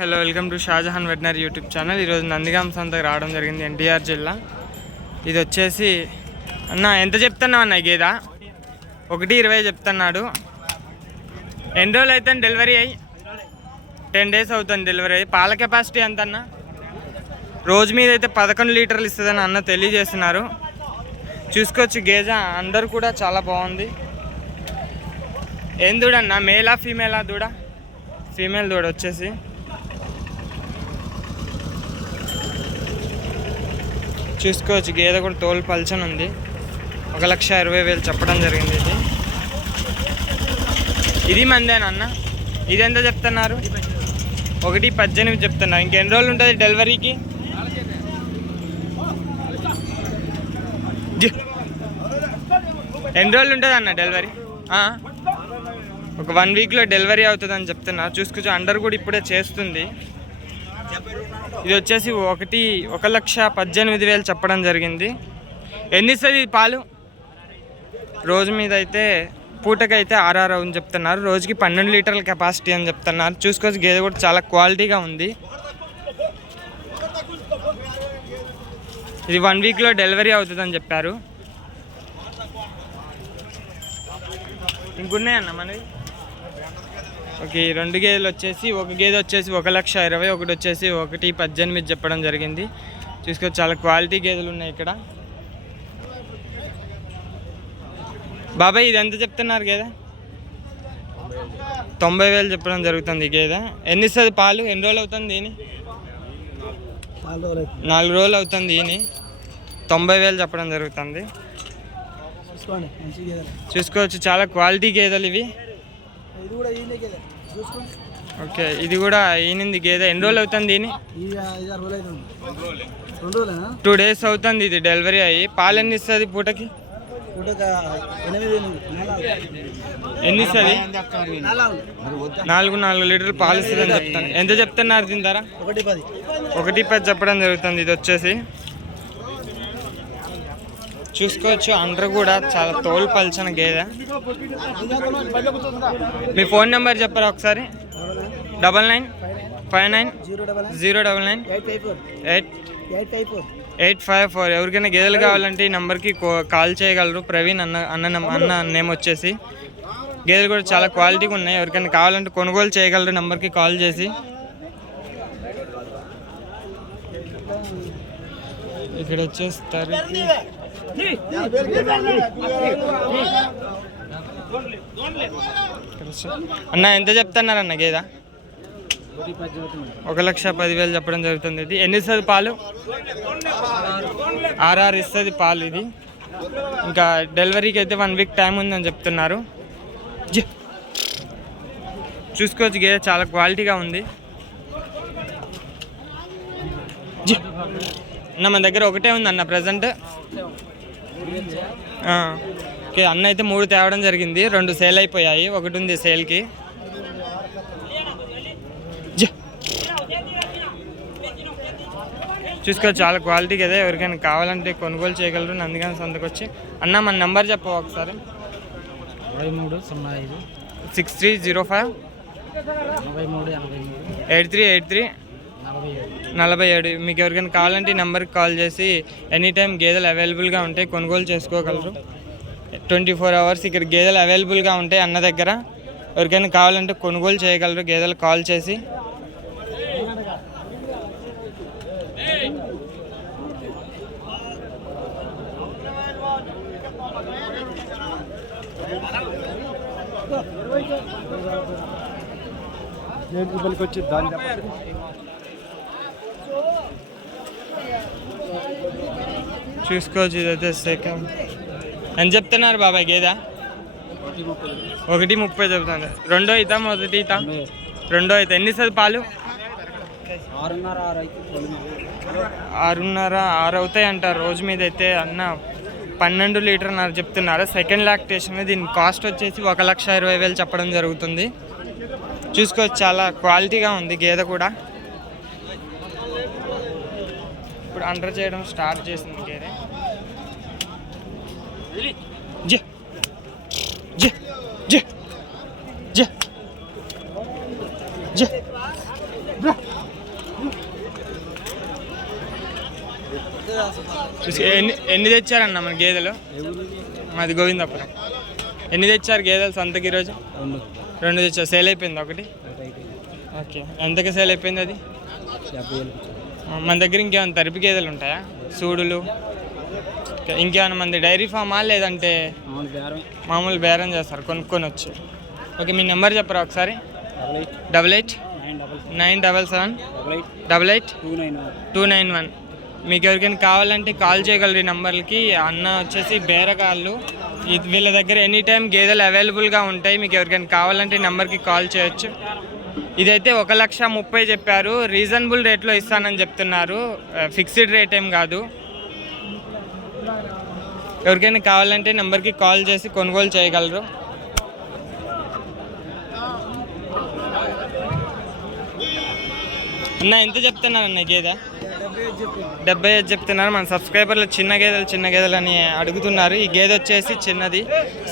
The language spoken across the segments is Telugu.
Hello welcome to Shahjahan veterinary YouTube channel. ఈరోజు నందిగాం సంతకు రావడం జరిగింది ఎన్టీఆర్ జిల్లా. ఇది వచ్చేసి అన్న ఎంత చెప్తున్నావు అన్న ఈ గేద? ఒకటి ఇరవై చెప్తున్నాడు. ఎన్ని రోజులు అవుతుంది డెలివరీ అయ్యి? టెన్ డేస్ అవుతుంది డెలివరీ అయ్యి. పాల కెపాసిటీ ఎంత అన్న రోజు మీద అయితే పదకొండు లీటర్లు ఇస్తుందని అన్న తెలియజేస్తున్నారు. చూసుకోవచ్చు గేజ అందరు కూడా చాలా బాగుంది. ఏం దూడన్నా? మేలా ఫీమేలా దూడ? ఫీమేల్ దూడ వచ్చేసి. చూసుకోవచ్చు. గేదె కూడా తోలు పల్చని ఉంది. ఒక లక్ష ఇరవై వేలు చెప్పడం జరిగింది ఇది. ఇది మందేనా అన్న? ఇది ఎంత చెప్తున్నారు? ఒకటి పద్దెనిమిది చెప్తున్నారు. ఇంకెన్ని రోజులు ఉంటుంది డెలివరీకి? ఎన్ని రోజులు ఉంటుంది అన్న డెలివరీ? ఒక వన్ వీక్లో డెలివరీ అవుతుందని చెప్తున్నా చూసుకోవచ్చు అండర్ కూడా ఇప్పుడే చేస్తుంది. ఇది వచ్చేసి ఒకటి ఒక లక్ష పద్దెనిమిది వేలు చెప్పడం జరిగింది. ఎన్ని ఇస్తుంది పాలు? రోజు మీద అయితే పూటకైతే ఆర్ఆర్ అని చెప్తున్నారు. రోజుకి పన్నెండు లీటర్ల కెపాసిటీ అని చెప్తున్నారు. చూసుకోవచ్చు గేదె కూడా చాలా క్వాలిటీగా ఉంది. ఇది వన్ వీక్లో డెలివరీ అవుతుందని చెప్పారు. ఇంకున్నాయన్న మనవి? ఓకే ఈ రెండు గేదెలు వచ్చేసి ఒక గేదె వచ్చేసి ఒక లక్ష ఇరవై ఒకటి వచ్చేసి ఒకటి పద్దెనిమిది చెప్పడం జరిగింది. చూసుకోవచ్చు చాలా క్వాలిటీ గేదెలు ఉన్నాయి ఇక్కడ. బాబాయ్ ఇది ఎంత చెప్తున్నారు గేదె? తొంభై వేలు చెప్పడం జరుగుతుంది గేదె. ఎన్ని ఇస్తుంది పాలు? ఎన్ని రోజులు అవుతుంది దీని? నాలుగు రోజులు అవుతుంది దీని. తొంభై వేలు చెప్పడం జరుగుతుంది. చూసుకోవచ్చు చాలా క్వాలిటీ గేదెలు ఇవి. ఓకే ఇది కూడా ఈనింది గేదె. ఎన్ని రోజులు అవుతుంది దీని? టూ డేస్ అవుతుంది ఇది డెలివరీ అయ్యి. పాలు ఎన్ని ఇస్తుంది పూటకి? ఎన్ని ఇస్తుంది? నాలుగు నాలుగు లీటర్లు పాలు ఇస్తుంది అని చెప్తాను. ఎంత చెప్తున్నారు దీని ధర? ఒకటి పది. ఒకటి పది చెప్పడం జరుగుతుంది. ఇది వచ్చేసి చూసుకోవచ్చు. అందరూ కూడా చాలా తోలు పలిచిన గేదె. మీ ఫోన్ నెంబర్ చెప్పరా ఒకసారి? Double nine five nine zero double nine zero double nine eight five four eight five four. ఎవరికైనా గేదెలు కావాలంటే ఈ నెంబర్కి కాల్ చేయగలరు. ప్రవీణ్ అన్న అన్న అన్న నేమ్ వచ్చేసి. గేదెలు కూడా చాలా క్వాలిటీగా ఉన్నాయి. ఎవరికైనా కావాలంటే కొనుగోలు చేయగలరు నెంబర్కి కాల్ చేసి. ఇక్కడ వచ్చేస్తారు అన్న ఎంత చెప్తున్నారు అన్న గేద? ఒక లక్ష పదివేలు చెప్పడం జరుగుతుంది ఇది. ఎన్ని ఇస్తుంది పాలు? ఆర్ఆర్ ఇస్తుంది పాలు ఇది. ఇంకా డెలివరీకి అయితే వన్ వీక్ టైం ఉందని చెప్తున్నారు. చూసుకోవచ్చు గేద చాలా క్వాలిటీగా ఉంది. అన్న మన దగ్గర ఒకటే ఉంది అన్న ప్రజెంట్. ఓకే అన్న అయితే మూడు తేవడం జరిగింది. రెండు సేల్ అయిపోయాయి. ఒకటి ఉంది సేల్కి. చూసుకో చాలా క్వాలిటీ కదా ఎవరికైనా కావాలంటే కొనుగోలు చేయగలరు. నందిగాని సంతకు వచ్చి అన్న మన నెంబర్ చెప్పవు ఒకసారి? మూడు సున్నా ఐదు. Six three zero five. Eight three eight three. నలభై ఏడు. మీకు ఎవరికైనా కావాలంటే ఈ నెంబర్కి కాల్ చేసి ఎనీ టైం గేదెలు అవైలబుల్గా ఉంటాయి కొనుగోలు చేసుకోగలరు. ట్వంటీ ఫోర్ అవర్స్ ఇక్కడ గేదెలు అవైలబుల్గా ఉంటాయి అన్న దగ్గర. ఎవరికైనా కావాలంటే కొనుగోలు చేయగలరు గేదెలు కాల్ చేసి. ఏడు వచ్చి దాని చూసుకోవచ్చు ఇదైతే సెకండ్ ఎంత చెప్తున్నారు బాబాయ్ గేద? ఒకటి ముప్పై చెప్తాను రెండో ఇతా మొదటి ఇతా రెండో అయితే ఎన్ని సార్ పాలు? ఆరున్నర ఆరు ఆరున్నర అవుతాయి అంట రోజు మీద అయితే అన్న పన్నెండు లీటర్న్నర చెప్తున్నారు. సెకండ్ లాక్టేషన్ దీని కాస్ట్ వచ్చేసి ఒక లక్ష ఇరవై వేలు చెప్పడం జరుగుతుంది. చూసుకోవచ్చు చాలా క్వాలిటీగా ఉంది గేదె కూడా. ఇప్పుడు అండర్ చేయడం స్టార్ట్ చేసింది గేదె. జ జ జ జ జ ఎన్ని ఎన్ని తెచ్చారన్న మన గేదెలు? మాది గోవిందాపురం. ఎన్ని తెచ్చారు గేదెలు సంతకి ఈరోజు? రెండు. తెచ్చారు. సేల్ అయిపోయింది ఒకటి? ఓకే. ఎంతకి సేల్ అయిపోయింది అది? మన దగ్గర ఇంకేమైనా తరిపి గేదెలు ఉంటాయా? సూడులు? ఇంకేమైనా మంది డైరీ ఫామా లేదంటే మామూలు బేరం. చేస్తారు కొనుక్కొని వచ్చి ఓకే మీ నెంబర్ చెప్పరా ఒకసారి? Double eight. Nine double seven. Double eight. Two nine one. మీకు ఎవరికైనా కావాలంటే కాల్ చేయగలరు ఈ నంబర్కి అన్న వచ్చేసి బేరగాళ్ళు. వీళ్ళ దగ్గర ఎనీ టైం గేదెలు అవైలబుల్గా ఉంటాయి. మీకు ఎవరికైనా కావాలంటే ఈ నెంబర్కి కాల్ చేయొచ్చు. ఇదైతే ఒక లక్ష ముప్పై చెప్పారు. రీజనబుల్ రేట్లో ఇస్తానని చెప్తున్నారు. ఫిక్స్డ్ రేట్ ఏం కాదు. ఎవరికైనా కావాలంటే నెంబర్కి కాల్ చేసి కొనుగోలు చేయగలరు. అన్న ఎంత చెప్తున్నారు అన్న గేదె? డెబ్బై ఐదు చెప్తున్నారు. మన సబ్స్క్రైబర్లు చిన్న గేదెలు చిన్న గేదెలు అని అడుగుతున్నారు. ఈ గేదె వచ్చేసి చిన్నది.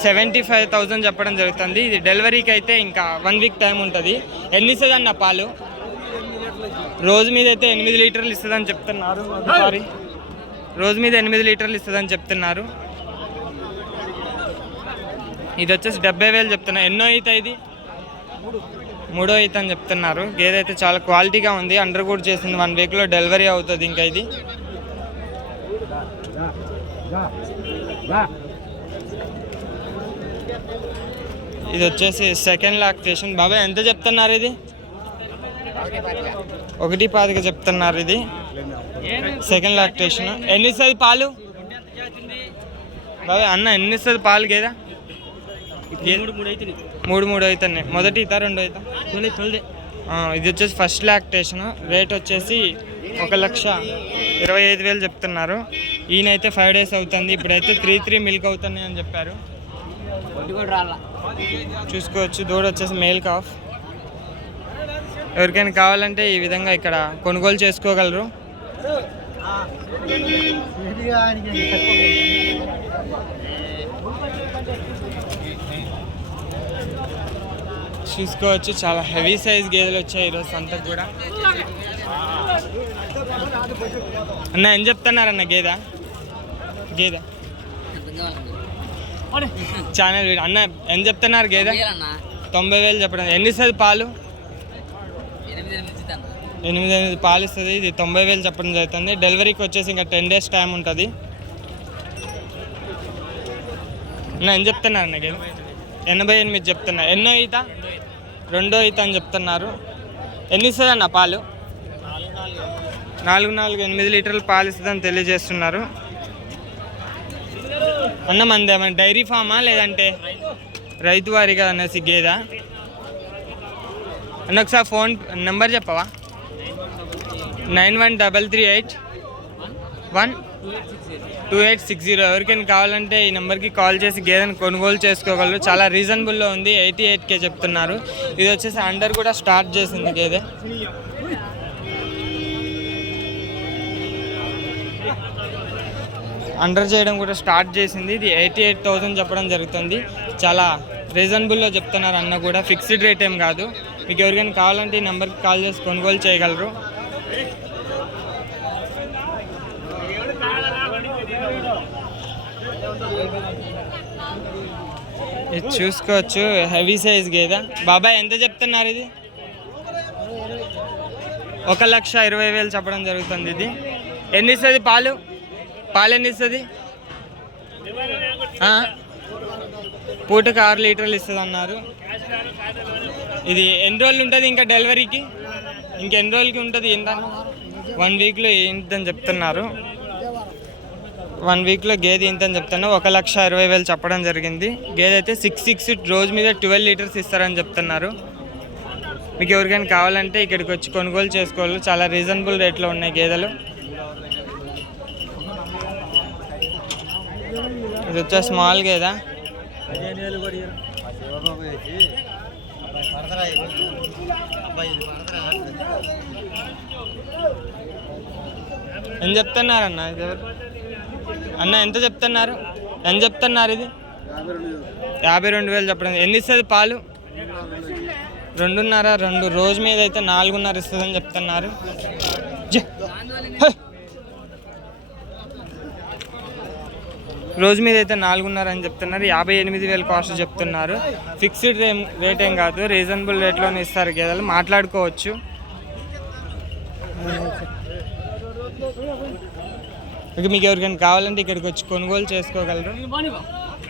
సెవెంటీ ఫైవ్ థౌజండ్ చెప్పడం జరుగుతుంది. ఇది డెలివరీకి అయితే ఇంకా వన్ వీక్ టైం ఉంటుంది. ఎన్ని ఇస్తుంది అన్న పాలు? రోజు మీద అయితే ఎనిమిది లీటర్లు ఇస్తుందని చెప్తున్నారు. సారీ రోజు మీద ఎనిమిది లీటర్లు ఇస్తుందని చెప్తున్నారు. ఇది వచ్చేసి డెబ్బై వేలు చెప్తున్నా. ఎన్నో అయితే ఇది? మూడో ఈత అని చెప్తున్నారు. గేదె అయితే చాలా క్వాలిటీగా ఉంది. అండర్ కూడా చేసింది. వన్ వీక్లో డెలివరీ అవుతుంది ఇంకా ఇది. ఇది వచ్చేసి సెకండ్ లాక్టేషన్ బాబాయ్ ఎంత చెప్తున్నారు ఇది? ఒకటి పాతిక చెప్తున్నారు ఇది. సెకండ్ లాక్టేషన్ ఎన్ని ఇస్తుంది పాలు? బాబాయ్ అన్న ఎన్ని ఇస్తుంది పాలు గేదా? మూడు మూడు అవుతున్నాయి మొదటి ఈత రెండో ఆ, ఇది వచ్చేసి ఫస్ట్ లాక్టేషన్ రేట్ వచ్చేసి ఒక లక్ష ఇరవై ఐదు వేలు చెప్తున్నారు. ఈయన అయితే ఫైవ్ డేస్ అవుతుంది. ఇప్పుడైతే త్రీ త్రీ మిల్క్ అవుతున్నాయి అని చెప్పారు. చూసుకోవచ్చు. దూడ వచ్చేసి మేల్ కాఫ్ ఎవరికైనా కావాలంటే ఈ విధంగా ఇక్కడ కొనుగోలు చేసుకోగలరు. చూసుకోవచ్చు చాలా హెవీ సైజ్ గేదెలు వచ్చాయి ఈరోజు సంతకు కూడా. అన్న ఏం చెప్తున్నారన్న గేదె? గేదె? ఛానల్ అన్న ఏం చెప్తున్నారు గేదె? తొంభై వేలు చెప్పడం. ఎన్ని పాలు? ఎనిమిది ఎనిమిది పాలు ఇస్తుంది ఇది తొంభై వేలు చెప్పడం జరుగుతుంది. డెలివరీకి వచ్చేసి ఇంకా టెన్ డేస్ టైం ఉంటుంది. అన్న ఏం చెప్తున్నారు అన్న ఎనభై ఎనిమిది చెప్తున్నా. ఎన్నో ఈత? రెండో ఈత అని చెప్తున్నారు. ఎన్ని ఇస్తుంది అన్న పాలు? నాలుగు నాలుగు ఎనిమిది లీటర్లు పాలు ఇస్తుందని తెలియజేస్తున్నారు. అన్న మంది ఏమైనా డైరీ ఫామా లేదంటే రైతు వారిగా అనేసి గేదా? అన్న ఒకసారి ఫోన్ నెంబర్ చెప్పవా? Nine one double three eight one two eight six zero. ఎవరికైనా కావాలంటే ఈ నెంబర్కి కాల్ చేసి గేదెని కొనుగోలు చేసుకోగలరు. చాలా రీజనబుల్లో ఉంది. ఎయిటీ ఎయిట్కే చెప్తున్నారు. ఇది వచ్చేసి అండర్ కూడా స్టార్ట్ చేసింది గేదె. అండర్ చేయడం కూడా స్టార్ట్ చేసింది. ఇది ఎయిటీ ఎయిట్ థౌజండ్ చెప్పడం జరుగుతుంది. చాలా రీజనబుల్లో చెప్తున్నారు అన్న కూడా. ఫిక్స్డ్ రేట్ ఏం కాదు. మీకు ఎవరికైనా కావాలంటే ఈ నెంబర్కి కాల్ చేసి కొనుగోలు చేయగలరు. ఇది చూసుకోవచ్చు. హెవీ సైజ్ గేదా? బాబాయ్ ఎంత చెప్తున్నారు ఇది? ఒక లక్ష ఇరవై వేలు చెప్పడం జరుగుతుంది ఇది. ఎన్ని ఇస్తుంది పాలు? పాలు ఎన్ని ఇస్తుంది? పూటకు ఆరు లీటర్లు ఇస్తుంది అన్నారు. ఇది ఎన్ని రోజులు ఉంటుంది ఇంకా డెలివరీకి? ఇంకెన్ని రోజులకి ఉంటుంది? ఏంటన్నా వన్ వీక్లో ఏంటని చెప్తున్నారు. వన్ వీక్లో గేదె ఇంతని చెప్తున్నా. ఒక లక్ష ఇరవై వేలు చెప్పడం జరిగింది. గేదె అయితే సిక్స్ సిక్స్ రోజు మీద ట్వెల్వ్ లీటర్స్ ఇస్తారని చెప్తున్నారు. మీకు ఎవరికైనా కావాలంటే ఇక్కడికి వచ్చి కొనుగోలు చేసుకోవాలి. చాలా రీజనబుల్ రేట్లో ఉన్నాయి గేదెలు. ఇది వచ్చే స్మాల్ గేదా? ఏం వేలు చెప్తున్నారు ఇది ఎవరు అన్న ఎంత చెప్తున్నారు? ఎంత చెప్తున్నారు ఇది? యాభై రెండు వేలు చెప్పడం. ఎన్ని ఇస్తుంది పాలు? రెండున్నర రెండు. రోజు మీద అయితే నాలుగున్నర ఇస్తుందని చెప్తున్నారు. రోజు మీద అయితే నాలుగున్నర అని చెప్తున్నారు. యాభై ఎనిమిది వేలు కాస్ట్ చెప్తున్నారు. ఫిక్స్డ్ రేట్ ఏం కాదు. రీజనబుల్ రేట్లోనే ఇస్తారు గేదెలు. మాట్లాడుకోవచ్చు. ఇక మీకు ఎవరికైనా కావాలంటే ఇక్కడికి వచ్చి కొనుగోలు చేసుకోగలరు.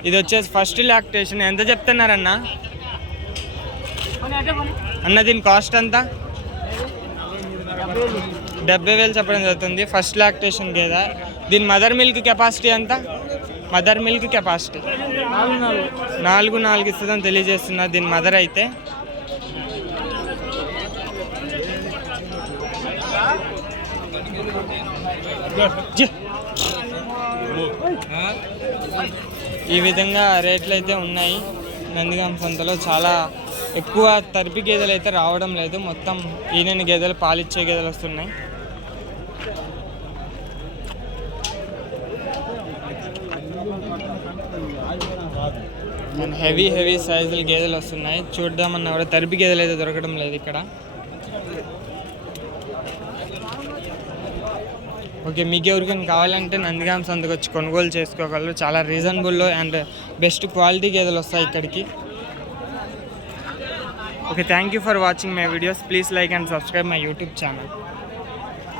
ఇది వచ్చేసి ఫస్ట్ లాక్టేషన్ ఎంత చెప్తున్నారన్న? అన్న దీని కాస్ట్ ఎంత? డెబ్బై వేలు చెప్పడం జరుగుతుంది. ఫస్ట్ లాక్టేషన్ గేదా దీని మదర్ మిల్క్ కెపాసిటీ ఎంత? మదర్ మిల్క్ కెపాసిటీ నాలుగు నాలుగు ఇస్తుందని తెలియజేస్తున్నారు దీని మదర్ అయితే. Yeah. ఈ విధంగా రేట్లు అయితే ఉన్నాయి. నందిగాం సంతలో చాలా ఎక్కువ తరిపి గేదెలు అయితే రావడం లేదు. మొత్తం ఈనెని గేదెలు పాలిచ్చే గేదెలు వస్తున్నాయి. అండ్ హెవీ హెవీ సైజులు గేదెలు వస్తున్నాయి. చూద్దామన్నా కూడా తరిపి గేదెలు అయితే దొరకడం లేదు ఇక్కడ. ఓకే మీకు ఎవరికైనా కావాలంటే నందిగాం సందుకు వచ్చి కొనుగోలు చేసుకోగలరు. చాలా రీజనబుల్లో అండ్ బెస్ట్ క్వాలిటీ గేదెలు వస్తాయి ఇక్కడికి. Okay thank you for watching my videos please like and subscribe my YouTube channel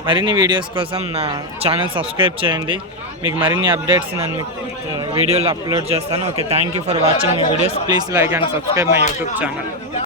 మరిన్ని వీడియోస్ కోసం నా ఛానల్ సబ్స్క్రైబ్ చేయండి. మీకు మరిన్ని అప్డేట్స్ నేను మీకు వీడియోలో అప్లోడ్ చేస్తాను. Okay thank you for watching my videos please like and subscribe my YouTube channel